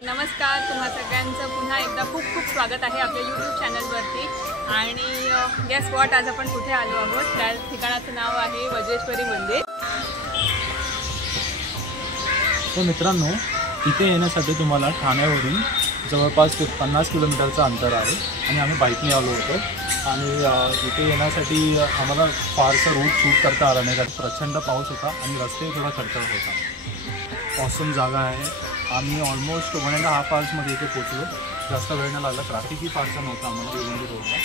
नमस्कार, तुम्हा सगळ्यांचं पुन्हा एकदा खूप खूप स्वागत आहे आपल्या यूट्यूब चॅनलवरती। आणि गेस व्हॉट, आज आपण कुठे आलो आहोत? त्या ठिकाणाचं नाव आहे वज्रेश्वरी मंदिर। तो मित्रांनो, इथे येण्यासाठी तुम्हाला ठाण्यावरून जवळपास 50 किलोमीटरचं अंतर आहे आणि आम्ही बाईकने आलो होतो। आणि इथे येण्यासाठी आम्हाला फारसा रूट शूट करता आला नाही, कारण प्रचंड पाऊस होता आणि रस्ते थोडा खडतर होता। ऑसम जागा आहे। आम्ही ऑलमोस्ट 1.5 आवर्समध्ये इथे पोचलो। जास्त वेळ नाही लागला, ट्रॅफिकही फारसा नव्हता आम्हाला भिवंडी रोडला।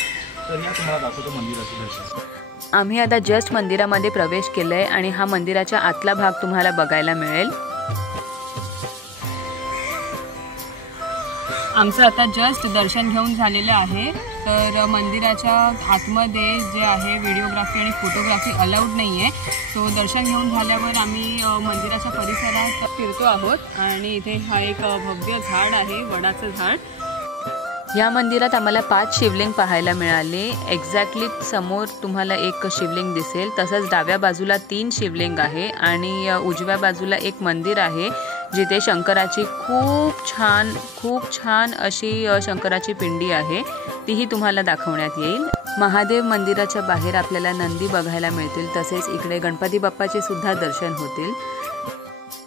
तर या तुम्हाला दाखवतो मंदिराचं दर्शन। आम्ही आता जस्ट मंदिरामध्ये प्रवेश केलाय आणि हा मंदिराच्या आतला भाग तुम्हाला बघायला मिळेल। आमचं आता जस्ट दर्शन घेऊन झालेलं आहे। तर मंदिराच्या आतमध्ये जे आहे व्हिडिओग्राफी आणि फोटोग्राफी अलाउड नाही आहे। सो दर्शन घेऊन झाल्यावर आम्ही मंदिराच्या परिसरात फिरतो आहोत आणि इथे हा एक भव्य झाड आहे, वडाचं झाड। या मंदिरात आम्हाला 5 शिवलिंग पाहायला मिळाले। एक्झॅक्टली समोर तुम्हाला एक शिवलिंग दिसेल, तसंच डाव्या बाजूला 3 शिवलिंग आहे आणि उजव्या बाजूला एक मंदिर आहे जिथे शंकराची खूप छान अशी शंकराची पिंडी आहे, तीही तुम्हाला दाखवण्यात येईल। महादेव मंदिराच्या बाहेर आपल्याला नंदी बघायला मिळतील, तसेच इकडे गणपती बाप्पाचे सुद्धा दर्शन होतील।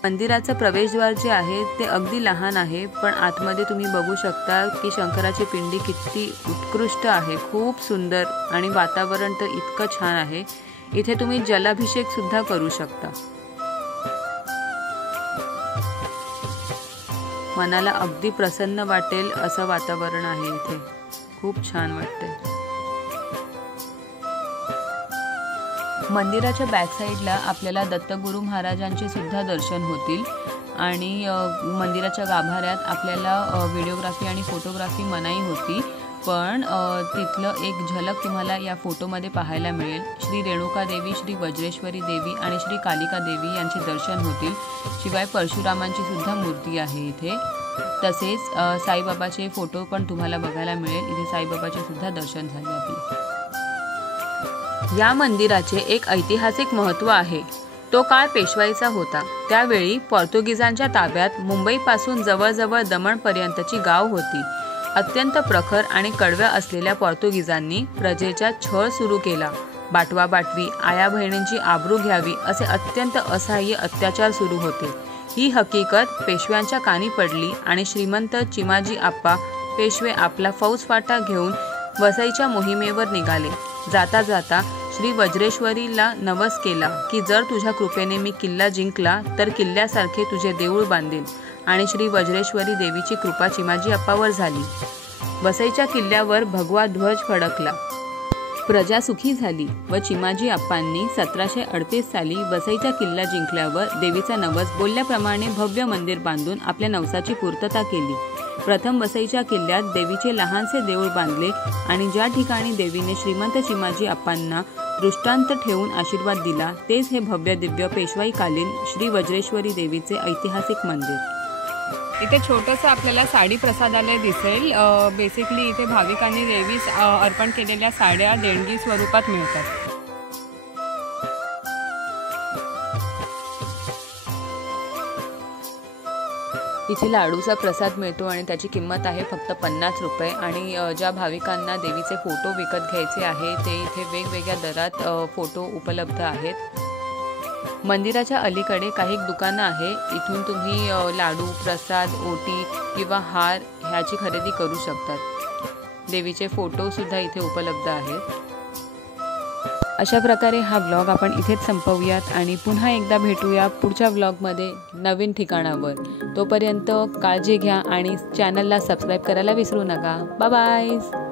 मंदिराचं प्रवेशद्वार जे आहे ते अगदी लहान आहे, पण आतमध्ये तुम्ही बघू शकता की शंकराची पिंडी किती उत्कृष्ट आहे, खूप सुंदर, आणि वातावरण तर इतकं छान आहे। इथे तुम्ही जलाभिषेक सुद्धा करू शकता। मनाला अगदी प्रसन्न वाटेल असं वातावरण आहे इथे, खूप छान वाटते। मंदिराच्या बॅक साईडला आपल्याला दत्तगुरू महाराजांचे सुद्धा दर्शन होतील आणि मंदिराच्या गाभाऱ्यात आपल्याला व्हिडिओग्राफी आणि फोटोग्राफी मनाई होती, पण तिथलं एक झलक तुम्हाला या फोटोमध्ये पाहायला मिळेल। श्री रेणुका देवी, श्री वज्रेश्वरी देवी आणि श्री कालिका देवी यांचे दर्शन होतील। शिवाय परशुरामांची सुद्धा मूर्ती आहे इथे। तसेच साईबाबाचे फोटो पण तुम्हाला बघायला मिळेल। इथे साईबाबाचे सुद्धा दर्शन झाले आपले। या मंदिराचे एक ऐतिहासिक महत्त्व आहे। तो काळ पेशवाईचा होता। त्यावेळी पोर्तुगीजांच्या ताब्यात मुंबईपासून जवळजवळ दमणपर्यंतची गाव होती। अत्यंत प्रखर आणि कडव्या असलेल्या पोर्तुगीजांनी प्रजेचा छळ सुरू केला। बाटवा बाटवी, आया बहिणींची आबरू घ्यावी असे अत्यंत असह्य अत्याचार सुरू होते। ही हकीकत पेशव्यांच्या कानी पडली आणि श्रीमंत चिमाजी आप्पा पेशवे आपला फौजफाटा घेऊन वसईच्या मोहिमेवर निघाले। जाता जाता श्री वज्रेश्वरीला नवस केला की जर तुझ्या कृपेने मी किल्ला जिंकला तर किल्ल्यासारखे तुझे देऊळ बांधेल, आणि श्री वज्रेश्वरी देवीची कृपा चिमाजी आप्पावर झाली। वसईच्या किल्ल्यावर भगवा ध्वज फडकला, प्रजा सुखी झाली व चिमाजी आप्पांनी 1738 साली वसईचा किल्ला जिंकल्यावर देवीचा नवस बोलल्याप्रमाणे भव्य मंदिर बांधून आपल्या नवसाची पूर्तता केली। प्रथम वसईच्या किल्ल्यात देवीचे लहानसे देऊळ बांधले आणि ज्या ठिकाणी देवीने श्रीमंत चिमाजी आप्पांना दृष्टांत ठेवून आशीर्वाद दिला, तेच हे भव्य दिव्य पेशवाईकालीन श्री वज्रेश्वरी देवीचे ऐतिहासिक मंदिर। इथे छोटंसं आपल्याला साडी प्रसादालय दिसेल। बेसिकली इथे भाविकांनी देवीस अर्पण केलेल्या साड्या देणगी स्वरूपात मिळतात। इथे लाडूचा प्रसाद मिळतो आणि त्याची किंमत आहे फक्त 50 रुपये। आणि ज्या भाविकांना देवीचे फोटो विकत घ्यायचे आहे ते इथे वेगवेगळ्या दरात फोटो उपलब्ध आहेत। मंदिराच्या अलीकडे काही दुकानं आहे, इथून तुम्ही लाडू, प्रसाद, ओटी किंवा हार ह्याची खरेदी करू शकतात। देवीचे फोटो सुद्धा इथे उपलब्ध आहेत। अशा प्रकारे हा व्लॉग आपण इथेच संपवूयात आणि पुन्हा एकदा भेटूया पुढच्या व्लॉगमध्ये नवीन ठिकाणावर। तोपर्यंत काळजी घ्या आणि चॅनलला सबस्क्राईब करायला विसरू नका। Bye bye.